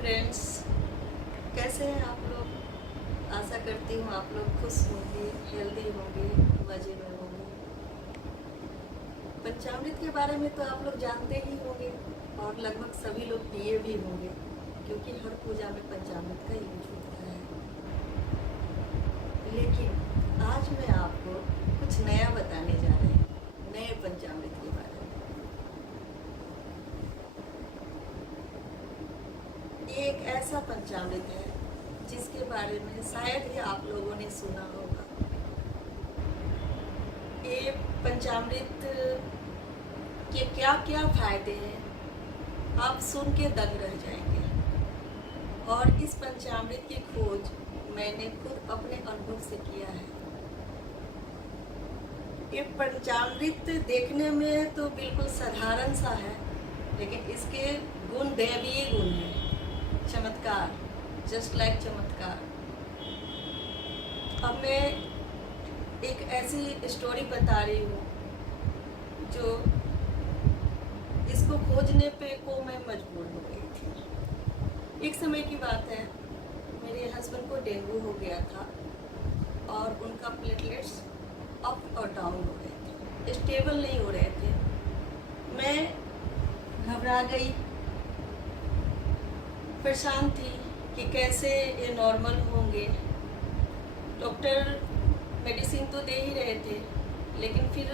Friends, कैसे हैं आप लोग। आशा करती हूँ आप लोग खुश होंगे, हेल्दी होंगे, मज़े में होंगे। पंचामृत के बारे में तो आप लोग जानते ही होंगे और लगभग सभी लोग पिए भी होंगे, क्योंकि हर पूजा में पंचामृत का यूज होता है। लेकिन आज मैं आपको कुछ नया बताने जा रही हूँ, नए पंचामृत के बारे में। ये एक ऐसा पंचामृत है जिसके बारे में शायद ही आप लोगों ने सुना होगा। ये पंचामृत के क्या क्या फायदे हैं आप सुन के दंग रह जाएंगे। और इस पंचामृत की खोज मैंने खुद अपने अनुभव से किया है। ये पंचामृत देखने में तो बिल्कुल साधारण सा है, लेकिन इसके गुण दैवीय गुण हैं। चमत्कार, जस्ट लाइक चमत्कार। अब मैं एक ऐसी स्टोरी बता रही हूँ जो इसको खोजने पे को मैं मजबूर हो गई थी। एक समय की बात है, मेरे हस्बैंड को डेंगू हो गया था और उनका प्लेटलेट्स अप और डाउन हो रहे थे, स्टेबल नहीं हो रहे थे। मैं घबरा गई, परेशान थी कि कैसे ये नॉर्मल होंगे। डॉक्टर मेडिसिन तो दे ही रहे थे, लेकिन फिर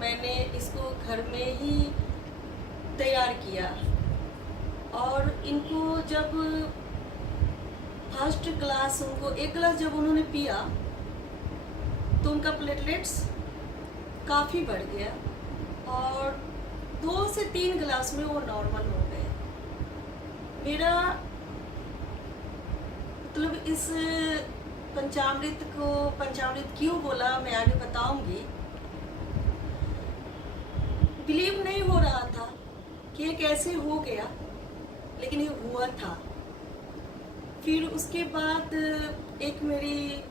मैंने इसको घर में ही तैयार किया। और इनको जब फर्स्ट ग्लास, उनको एक ग्लास जब उन्होंने पिया तो उनका प्लेटलेट्स काफ़ी बढ़ गया और 2 से 3 ग्लास में वो नॉर्मल हो गए। मेरा मतलब इस पंचामृत क्यों बोला मैं आगे बताऊंगी। बिलीव नहीं हो रहा था कि ये कैसे हो गया, लेकिन ये हुआ था। फिर उसके बाद एक मेरी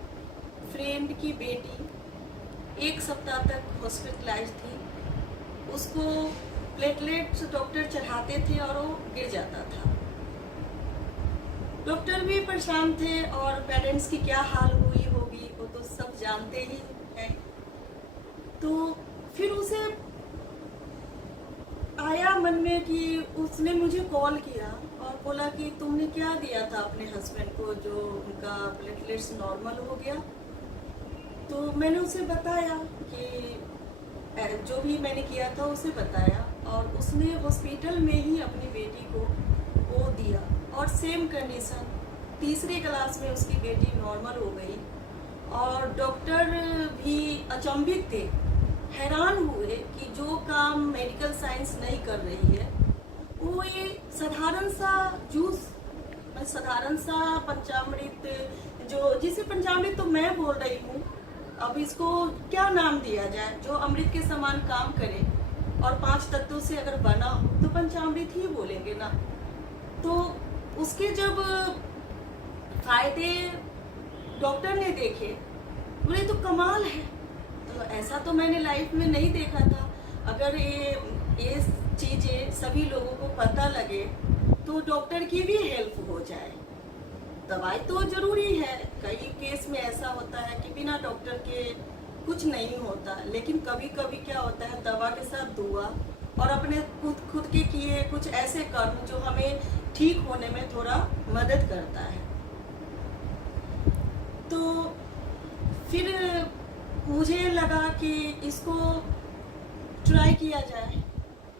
फ्रेंड की बेटी 1 सप्ताह तक हॉस्पिटलाइज थी। उसको प्लेटलेट्स डॉक्टर चढ़ाते थे और वो गिर जाता था। डॉक्टर भी परेशान थे और पेरेंट्स की क्या हाल हुई होगी वो तो सब जानते ही हैं। तो फिर उसे आया मन में कि उसने मुझे कॉल किया और बोला कि तुमने क्या दिया था अपने हस्बैंड को जो उनका प्लेटलेट्स नॉर्मल हो गया। तो मैंने उसे बताया कि जो भी मैंने किया था उसे बताया, और उसने हॉस्पिटल में ही अपनी बेटी को वो दिया और सेम कंडीशन, तीसरे क्लास में उसकी बेटी नॉर्मल हो गई। और डॉक्टर भी अचंभित थे, हैरान हुए कि जो काम मेडिकल साइंस नहीं कर रही है वो ये साधारण सा जूस, साधारण सा पंचामृत, जो जिसे पंचामृत तो मैं बोल रही हूँ, अब इसको क्या नाम दिया जाए, जो अमृत के समान काम करे और 5 तत्वों से अगर बना हो तो पंचामृत ही बोलेंगे ना। तो उसके जब फायदे डॉक्टर ने देखे, बोले तो कमाल है। तो ऐसा तो मैंने लाइफ में नहीं देखा था। अगर ये चीज़ें सभी लोगों को पता लगे तो डॉक्टर की भी हेल्प हो जाए। दवाई तो ज़रूरी है, कई केस में ऐसा होता है कि बिना डॉक्टर के कुछ नहीं होता, लेकिन कभी कभी क्या होता है, दवा के साथ दुआ और अपने खुद के किए कुछ ऐसे कर्म जो हमें ठीक होने में थोड़ा मदद करता है। तो फिर मुझे लगा कि इसको ट्राई किया जाए,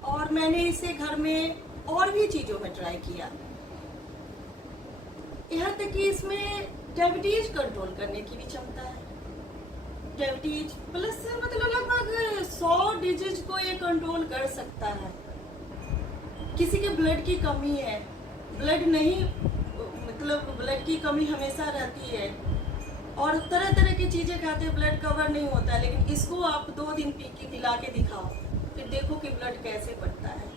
और मैंने इसे घर में और भी चीज़ों में ट्राई किया। यहाँ तक कि इसमें डायबिटीज कंट्रोल करने की भी क्षमता है। डायबिटीज प्लस मतलब लगभग 100 डिजीज को ये कंट्रोल कर सकता है। किसी के ब्लड की कमी है, ब्लड नहीं, मतलब ब्लड की कमी हमेशा रहती है और तरह तरह की चीज़ें खाते ब्लड कवर नहीं होता है, लेकिन इसको आप 2 दिन पिला के दिखाओ, फिर देखो कि ब्लड कैसे बढ़ता है।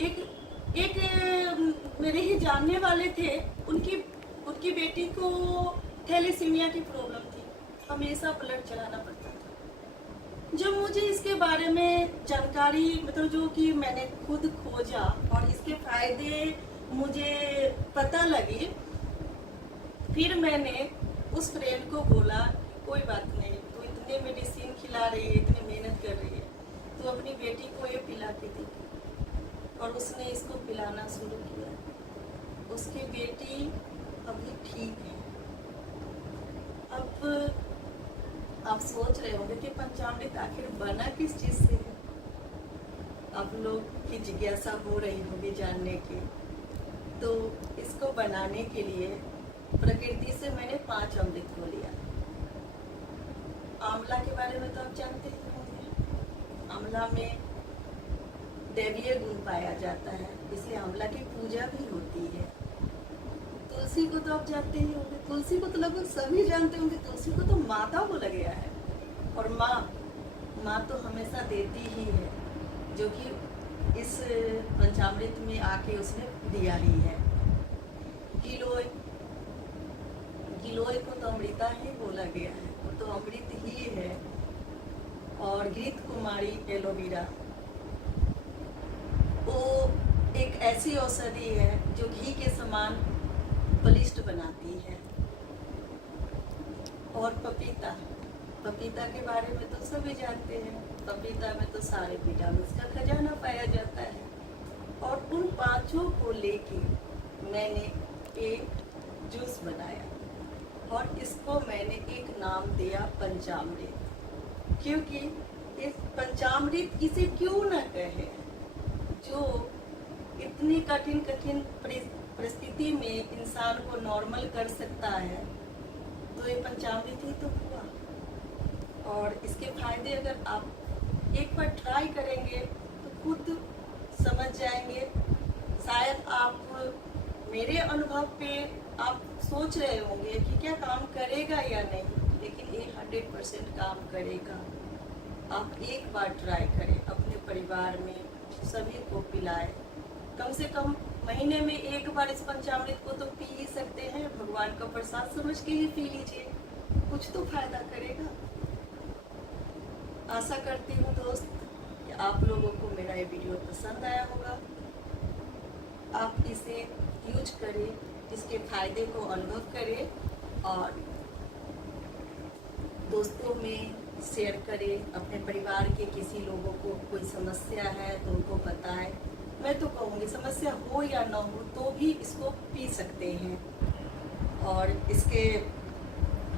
एक मेरे ही जानने वाले थे, उनकी बेटी को थैलेसीमिया की प्रॉब्लम थी, हमेशा ब्लड चढ़ाना पड़ता था। जब मुझे इसके बारे में जानकारी, मतलब जो कि मैंने खुद खोजा और इसके फायदे मुझे पता लगी, फिर मैंने उस फ्रेंड को बोला कोई बात नहीं, तू इतने मेडिसिन खिला रही है, इतनी मेहनत कर रही है, तू अपनी बेटी को ये पिला के दे। और उसने इसको पिलाना शुरू किया। उसकी बेटी अभी ठीक है। अब आप सोच रहे होंगे कि पंचामृत आखिर बना किस चीज से है। आप लोग की जिज्ञासा हो रही होगी जानने की। तो इसको बनाने के लिए प्रकृति से मैंने 5 अमृत को लिया। आंवला के बारे में तो आप जानते ही होंगे। आंवला में दैवीय गुण पाया जाता है, इसलिए आंवला की पूजा भी होती है। तुलसी को तो आप जानते ही होंगे, तुलसी को तो लगभग सभी जानते होंगे। तुलसी को तो माता बोला गया है। और माँ तो हमेशा देती ही है, जो कि इस पंचामृत में आके उसने दिया ही है। गिलोय को तो अमृता ही बोला गया है, वो तो अमृत ही है। और घृत कुमारी एलोवेरा, वो एक ऐसी औषधि है जो घी के समान बलिष्ठ बनाती है। और पपीता के बारे में तो सभी जानते हैं। पपीता में तो सारे विटामिन का खजाना पाया जाता है। और उन 5 को लेके मैंने एक जूस बनाया और इसको मैंने एक नाम दिया पंचामृत। क्योंकि इस पंचामृत इसे क्यों न कहे, जो इतनी कठिन परिस्थिति में इंसान को नॉर्मल कर सकता है, तो ये पंचामृत ही तो हुआ। और इसके फायदे अगर आप एक बार ट्राई करेंगे तो खुद समझ जाएंगे। शायद आप मेरे अनुभव पे आप सोच रहे होंगे कि क्या काम करेगा या नहीं, लेकिन ये 100% काम करेगा। आप एक बार ट्राई करें, अपने परिवार में सभी को पिलाएं। कम से कम महीने में एक बार इस पंचामृत को तो पी ही सकते हैं। भगवान का प्रसाद समझ के ही पी लीजिए, कुछ तो फायदा करेगा। आशा करती हूँ दोस्त कि आप लोगों को मेरा ये वीडियो पसंद आया होगा। आप इसे यूज करें, इसके फायदे को अनुभव करें और दोस्तों में शेयर करें। अपने परिवार के किसी लोगों को कोई समस्या है तो उनको बताएं। मैं तो कहूँगी समस्या हो या ना हो तो भी इसको पी सकते हैं और इसके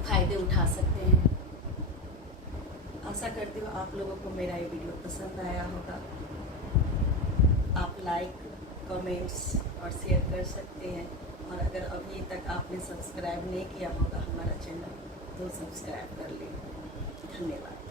फायदे उठा सकते हैं। आशा करती हूँ आप लोगों को मेरा ये वीडियो पसंद आया होगा। आप लाइक, कमेंट्स और शेयर कर सकते हैं। और अगर अभी तक आपने सब्सक्राइब नहीं किया होगा हमारा चैनल तो सब्सक्राइब कर लें। धन्यवाद।